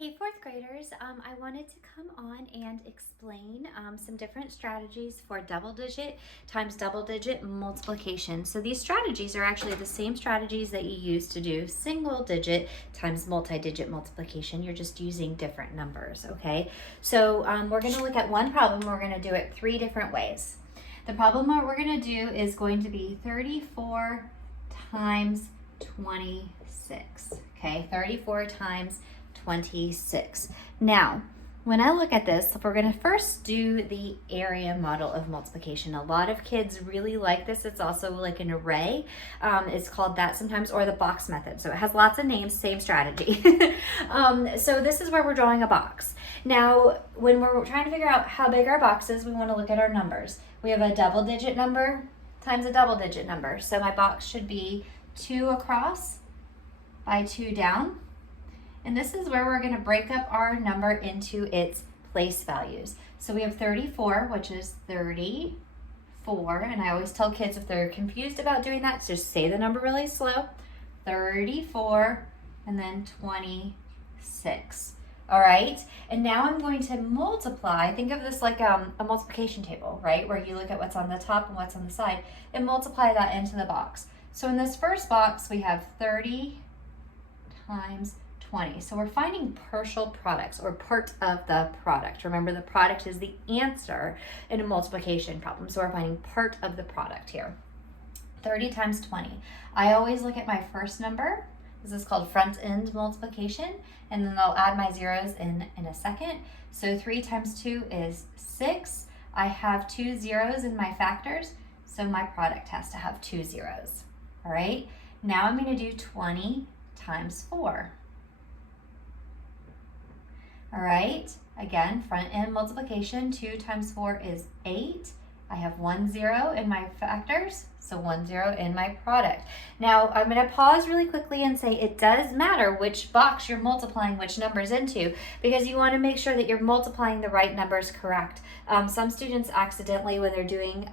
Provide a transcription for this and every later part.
Hey, fourth graders, I wanted to come on and explain some different strategies for double digit times double digit multiplication. So these strategies are actually the same strategies that you use to do single digit times multi-digit multiplication. You're just using different numbers, okay? So we're gonna look at one problem. We're gonna do it three different ways. The problem that we're gonna do is going to be 34 times 26, okay? 34 times 26. Now, when I look at this, we're going to first do the area model of multiplication. A lot of kids really like this. It's also like an array. It's called that sometimes, or the box method. So it has lots of names, same strategy. So this is where we're drawing a box. Now, when we're trying to figure out how big our box is, we want to look at our numbers. We have a double digit number times a double digit number. So my box should be 2 across by 2 down. And this is where we're going to break up our number into its place values. So we have 34, which is 34. And I always tell kids if they're confused about doing that, just say the number really slow. 34 and then 26. All right. And now I'm going to multiply. Think of this like a multiplication table, right? Where you look at what's on the top and what's on the side and multiply that into the box. So in this first box, we have 30 times 20. So we're finding partial products or part of the product. Remember, the product is the answer in a multiplication problem. So we're finding part of the product here. 30 times 20. I always look at my first number. This is called front end multiplication. And then I'll add my zeros in a second. So 3 times 2 is 6. I have 2 zeros in my factors. So my product has to have 2 zeros. All right. Now I'm going to do 20 times 4. All right, again, front end multiplication, 2 times 4 is 8. I have 1 0 in my factors, so 1 0 in my product. Now, I'm going to pause really quickly and say it does matter which box you're multiplying which numbers into, because you want to make sure that you're multiplying the right numbers correct. Some students accidentally, when they're doing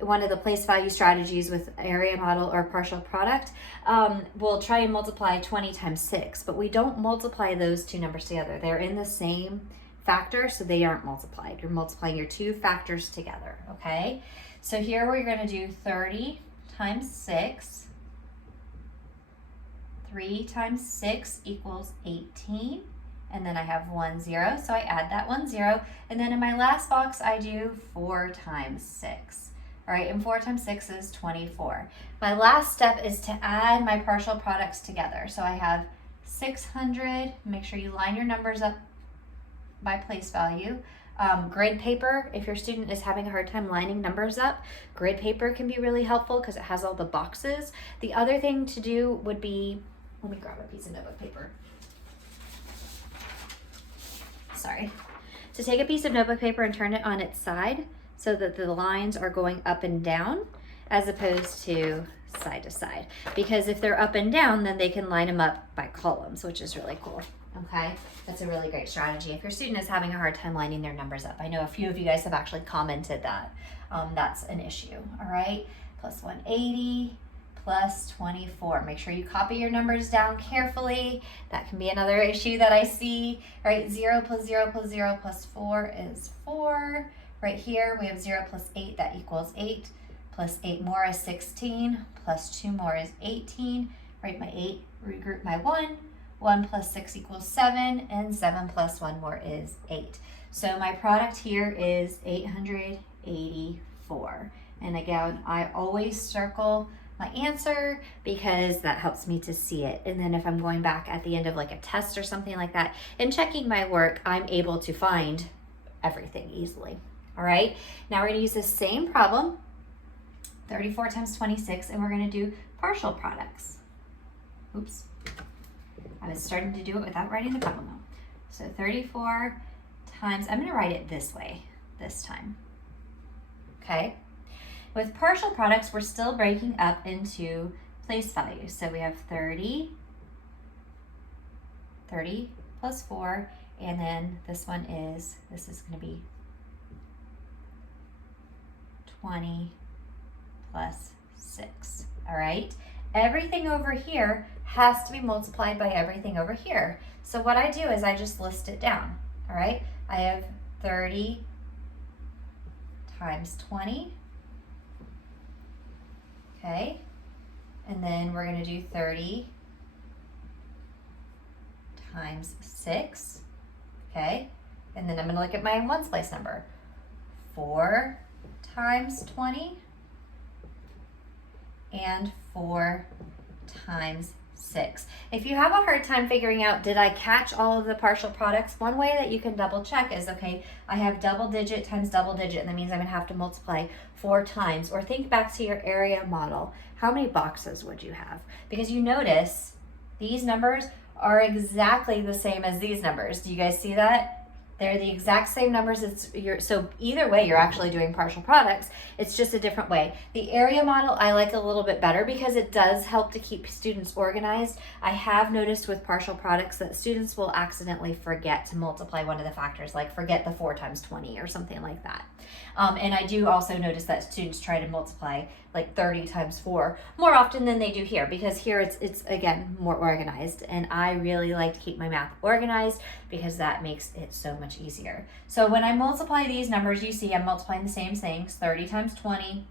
one of the place value strategies with area model or partial product, we'll try and multiply 20 times 6, but we don't multiply those two numbers together. They're in the same factor, so they aren't multiplied. You're multiplying your two factors together, okay? So here we're going to do 30 times 6. 3 times 6 equals 18. And then I have 1 0, so I add that 1 0. And then in my last box, I do 4 times 6. All right, and 4 times 6 is 24. My last step is to add my partial products together. So I have 600. Make sure you line your numbers up by place value. Grid paper, if your student is having a hard time lining numbers up, grid paper can be really helpful because it has all the boxes. The other thing to do would be, let me grab a piece of notebook paper. Sorry. To take a piece of notebook paper and turn it on its side, so that the lines are going up and down as opposed to side, because if they're up and down, then they can line them up by columns, which is really cool. Okay, that's a really great strategy if your student is having a hard time lining their numbers up. I know a few of you guys have actually commented that that's an issue. All right, plus 180 plus 24. Make sure you copy your numbers down carefully. That can be another issue that I see. All right, 0 plus 0 plus 0 plus 4 is 4. Right here, we have 0 plus 8, that equals 8, plus 8 more is 16, plus 2 more is 18. Write my 8, regroup my 1. 1 plus 6 equals 7, and 7 plus 1 more is 8. So my product here is 884. And again, I always circle my answer because that helps me to see it. And then if I'm going back at the end of like a test or something like that and checking my work, I'm able to find everything easily. All right, now we're going to use the same problem, 34 times 26, and we're going to do partial products. Oops, I was starting to do it without writing the problem out. So 34 times, I'm going to write it this way this time. Okay, with partial products, we're still breaking up into place values. So we have 30 plus 4, and then this is going to be 20 plus 6. All right, everything over here has to be multiplied by everything over here. So what I do is I just list it down, all right? I have 30 times 20, okay? And then we're gonna do 30 times 6, okay? And then I'm gonna look at my ones place number. 4 times 20 and 4 times 6. If you have a hard time figuring out, did I catch all of the partial products? One way that you can double check is, okay, I have double digit times double digit, and that means I'm gonna have to multiply 4 times. Or think back to your area model. How many boxes would you have? Because you notice these numbers are exactly the same as these numbers. Do you guys see that? They're the exact same numbers. So either way, you're actually doing partial products. It's just a different way. The area model I like a little bit better because it does help to keep students organized. I have noticed with partial products that students will accidentally forget to multiply one of the factors, like forget the 4 times 20 or something like that. And I do also notice that students try to multiply like 30 times 4 more often than they do here, because here it's again more organized, and I really like to keep my math organized because that makes it so much easier. So when I multiply these numbers, you see I'm multiplying the same things: 30 times 20,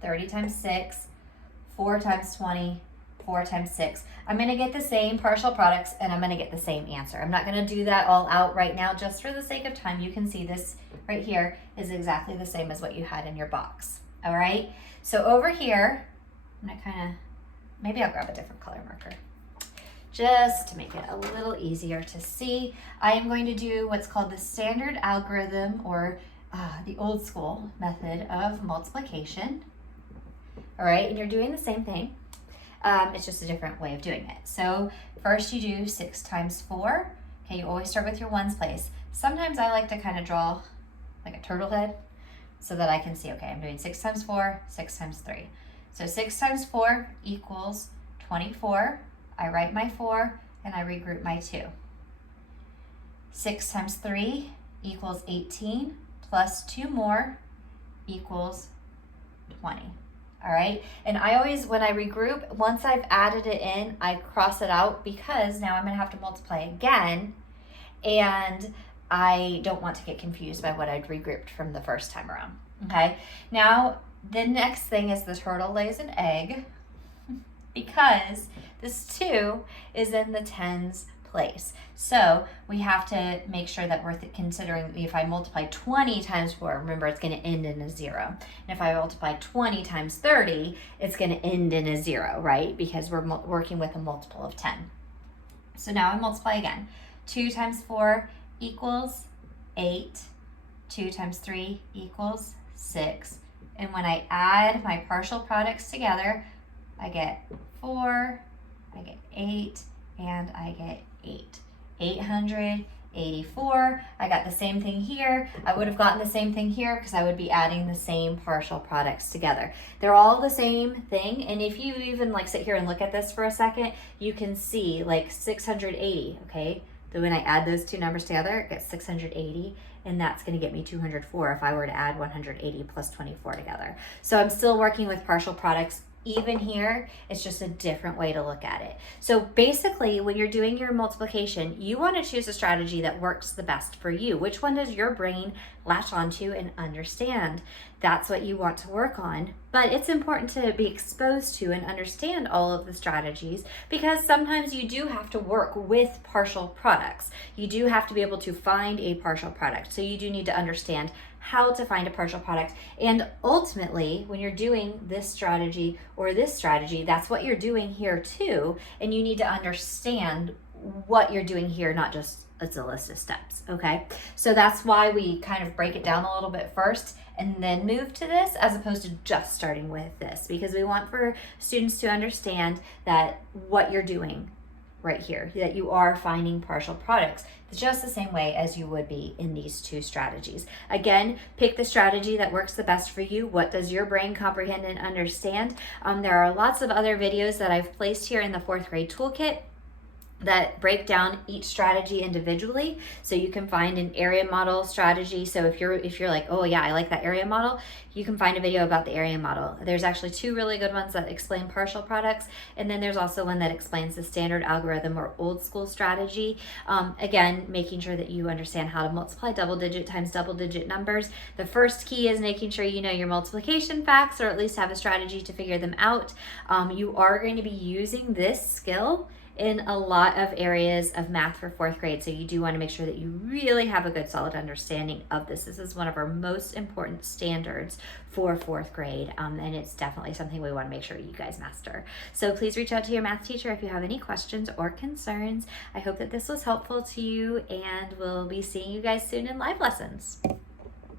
30 times 6, 4 times 20, 4 times 6. I'm going to get the same partial products, and I'm going to get the same answer. I'm not going to do that all out right now just for the sake of time. You can see this right here is exactly the same as what you had in your box. All right, so over here, I'm going to maybe I'll grab a different color marker just to make it a little easier to see. I am going to do what's called the standard algorithm, or the old school method of multiplication. All right, and you're doing the same thing. It's just a different way of doing it. So first you do 6 times 4. Okay, you always start with your ones place. Sometimes I like to kind of draw like a turtle head so that I can see, okay, I'm doing 6 times 4, 6 times 3. So 6 times 4 equals 24. I write my 4 and I regroup my 2. 6 times 3 equals 18 plus 2 more equals 20. All right, and I always, when I regroup, once I've added it in, I cross it out because now I'm gonna have to multiply again, and I don't want to get confused by what I'd regrouped from the first time around. Okay, now the next thing is the turtle lays an egg because this 2 is in the tens place. So we have to make sure that we're considering, if I multiply 20 times 4, remember it's going to end in a 0. And if I multiply 20 times 30, it's going to end in a 0, right? Because we're working with a multiple of 10. So now I multiply again. 2 times 4 equals 8. 2 times 3 equals 6. And when I add my partial products together, I get 4, I get 8, and I get 8. 884. I got the same thing here. I would have gotten the same thing here because I would be adding the same partial products together. They're all the same thing, and if you even like sit here and look at this for a second, you can see like 680, okay? So when I add those two numbers together, it gets 680, and that's going to get me 204 if I were to add 180 plus 24 together. So I'm still working with partial products. Even here, it's just a different way to look at it. So basically, when you're doing your multiplication, you want to choose a strategy that works the best for you. Which one does your brain latch onto and understand? That's what you want to work on. But it's important to be exposed to and understand all of the strategies, because sometimes you do have to work with partial products. You do have to be able to find a partial product. So you do need to understand how to find a partial product. And ultimately, when you're doing this strategy or this strategy, that's what you're doing here too. And you need to understand what you're doing here, not just it's a list of steps, okay? So that's why we kind of break it down a little bit first and then move to this, as opposed to just starting with this, because we want for students to understand that what you're doing right here, that you are finding partial products just the same way as you would be in these two strategies. Again, pick the strategy that works the best for you. What does your brain comprehend and understand? There are lots of other videos that I've placed here in the 4th grade toolkit that break down each strategy individually, so you can find an area model strategy. So if you're like, oh yeah, I like that area model, you can find a video about the area model. There's actually 2 really good ones that explain partial products, and then there's also one that explains the standard algorithm or old school strategy. Again, making sure that you understand how to multiply double digit times double digit numbers. The first key is making sure you know your multiplication facts, or at least have a strategy to figure them out. You are going to be using this skill in a lot of areas of math for 4th grade. So you do want to make sure that you really have a good solid understanding of this. This is one of our most important standards for 4th grade. And it's definitely something we want to make sure you guys master. So please reach out to your math teacher if you have any questions or concerns. I hope that this was helpful to you, and we'll be seeing you guys soon in live lessons.